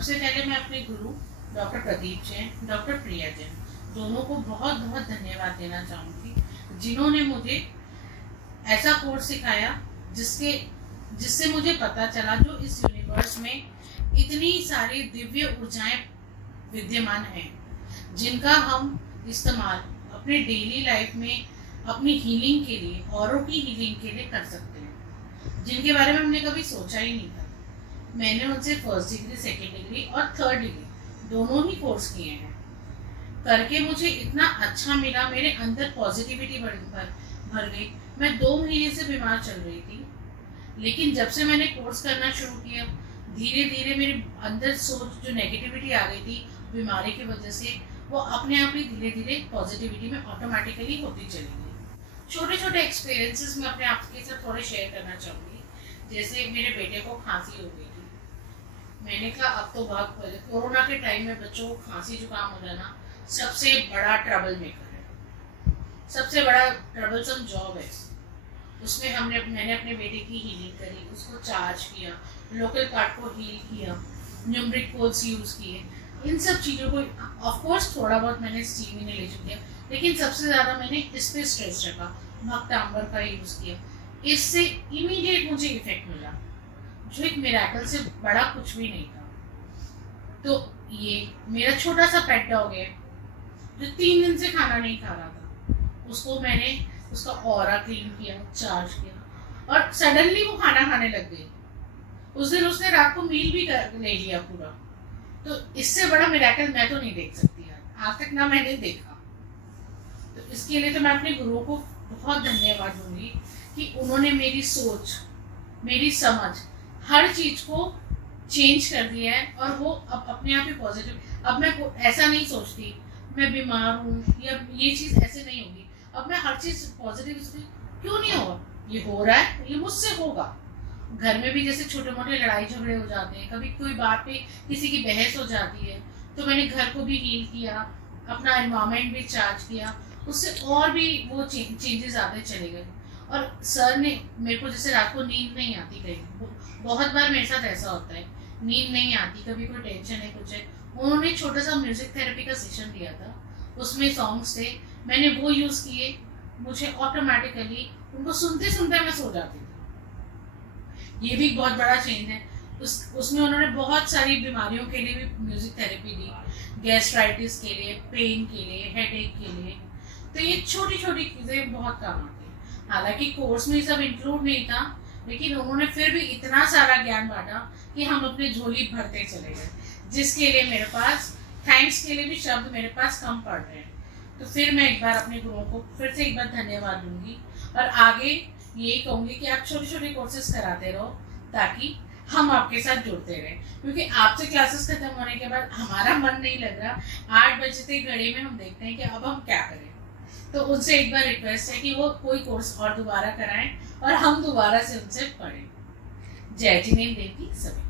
सबसे पहले मैं अपने गुरु डॉक्टर प्रदीप जैन, डॉक्टर प्रिया जैन दोनों को बहुत बहुत धन्यवाद देना चाहूँगी, जिन्होंने मुझे ऐसा कोर्स सिखाया जिसके जिससे मुझे पता चला जो इस यूनिवर्स में इतनी सारी दिव्य ऊर्जाएं विद्यमान हैं, जिनका हम इस्तेमाल अपने डेली लाइफ में अपनी हीलिंग के लिए, औरों की हीलिंग के लिए कर सकते हैं, जिनके बारे में हमने कभी सोचा ही नहीं था। मैंने उनसे फर्स्ट डिग्री, सेकेंड डिग्री और थर्ड डिग्री दोनों ही कोर्स किए हैं। करके मुझे इतना अच्छा मिला, मेरे अंदर पॉजिटिविटी भर गई। मैं 2 महीने से बीमार चल रही थी, लेकिन जब से मैंने कोर्स करना शुरू किया, धीरे धीरे मेरे अंदर सोच जो नेगेटिविटी आ गई थी बीमारी की वजह से, वो अपने आप ही धीरे धीरे पॉजिटिविटी में ऑटोमेटिकली होती चली गई। छोटे छोटे एक्सपीरियंसेस मैं अपने आप के साथ थोड़े शेयर करना चाहूँगी। जैसे मेरे बेटे को खांसी हो गई थी, मैंने कहा अब तो बहुत पहले कोरोना के टाइम में बच्चों को खांसी जुकाम हो जाना सबसे बड़ा ट्रबल मेकर है, सबसे बड़ा ट्रबलसम जॉब है। उसमें मैंने अपने बेटे की हीलिंग करी, उसको चार्ज किया, लोकल पार्ट को हील किया, न्यूमरिक कोड्स यूज़ किए। इन सब चीज़ों को ऑफ कोर्स थोड़ा बहुत मैंने स्टीम इनहेलेशन किया, लेकिन सबसे ज़्यादा मैंने इस पे स्ट्रेस रखा, भक्तांबर का यूज़ किया। इससे इमीडिएट मुझे इफेक्ट मिला, जो एक मिरेकल से बड़ा कुछ भी नहीं था। तो ये मेरा छोटा सा पेट डॉग है जो 3 दिन से खाना नहीं खा रहा था, उसको मैंने उसका ऑरा क्लीन किया, चार्ज किया, और सडनली वो खाना खाने लग गई। उस दिन उसने रात को मील भी ले लिया पूरा। तो इससे बड़ा मिरेकल मैं तो नहीं देख सकती यार, आज तक ना मैंने देखा। तो इसके लिए तो मैं अपने गुरुओं को बहुत धन्यवाद दूंगी कि उन्होंने मेरी सोच, मेरी समझ, हर चीज को चेंज कर दिया है, और वो अब अपने आप ही पॉजिटिव। अब मैं ऐसा नहीं सोचती मैं बीमार हूँ या ये चीज ऐसे नहीं होगी। अब मैं हर चीज पॉजिटिव, क्यों नहीं होगा, ये हो रहा है, ये मुझसे होगा। घर में भी जैसे छोटे मोटे लड़ाई झगड़े हो जाते हैं, कभी कोई बात पे किसी की बहस हो जाती है, तो मैंने घर को भी हील किया, अपना एनवायरनमेंट भी चार्ज किया, उससे और भी वो चेंजेस आते चले गए। और सर ने मेरे को, जैसे रात को नींद नहीं आती, कहीं बहुत बार मेरे साथ ऐसा होता है, नींद नहीं आती, कभी कोई टेंशन है, कुछ है, उन्होंने छोटा सा म्यूजिक थेरेपी का सेशन दिया था, उसमें सॉन्ग्स थे, मैंने वो यूज़ किए, मुझे ऑटोमेटिकली उनको सुनते सुनते मैं सो जाती थी। ये भी बहुत बड़ा चेंज है। उसमें उन्होंने बहुत सारी बीमारियों के लिए भी म्यूजिक थेरेपी दी, गैस्ट्राइटिस के लिए, पेन के लिए, हेडेक के लिए। तो ये छोटी छोटी चीज़ें बहुत काम आती हैं। हालांकि कोर्स में सब इंक्लूड नहीं था, लेकिन उन्होंने फिर भी इतना सारा ज्ञान बांटा कि हम अपनी झोली भरते चले गए, जिसके लिए मेरे पास थैंक्स के लिए भी शब्द मेरे पास कम पड़ रहे हैं। तो फिर मैं एक बार अपने गुरुओं को फिर से एक बार धन्यवाद दूंगी, और आगे यही कहूँगी कि आप छोटे छोटे कोर्सेज कराते रहो, ताकि हम आपके साथ जुड़ते रहें। क्योंकि आपसे क्लासेस खत्म होने के बाद हमारा मन नहीं लग रहा, 8 बजते घड़ी में हम देखते हैं कि अब हम क्या करें। तो उनसे एक बार रिक्वेस्ट है कि वो कोई कोर्स और दोबारा कराएं, और हम दोबारा से उनसे पढ़ें। जय जिनेन्द्र देवी सभी।